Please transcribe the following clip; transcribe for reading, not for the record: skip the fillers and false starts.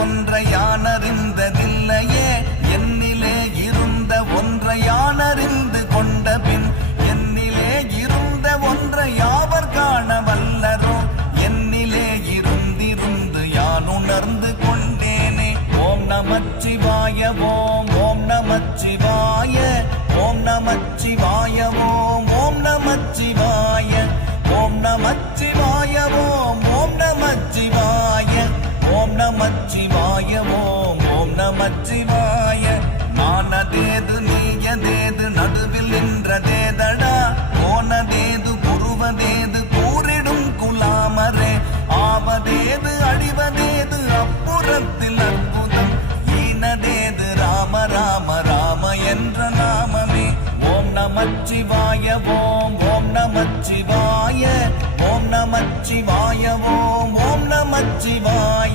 ஒன்றை யானறிந்ததில்லையே என்னிலே இருந்த ஒன்றை யானறிந்து கொண்ட பின் என்னிலே இருந்த ஒன்றை யாவர் காண வல்லரோ என்னிலே இருந்திருந்து யான் உணர்ந்து கொண்டேனே. ஓம் நமச்சிவாய ஓம் ஓம் நமச்சிவாய ஓம் நமச்சிவாய ஓம் ஓம் நமச்சிவாய ஓம் நமச்சிவாய ஓம் ஓம் நமச்சிவாய ஓம் நமச்சிவாய ஓம் ஓம் நமச்சிவாய. நானதேது நீயதேது நடுவில் நின்றதேதடா போனதேது புருவதேது கூறிடும் குலாமரே ஆவதேது அழிவதேது அப்புறத்தில் அற்புதம் ஈனதேது ராம ராம ராம என்ற நாமமே. ஓம் நமச்சிவாய ஓம் ஓம் நமச்சிவாய ஓம் நமச்சிவாய ஓம் ஓம் நமச்சிவாய.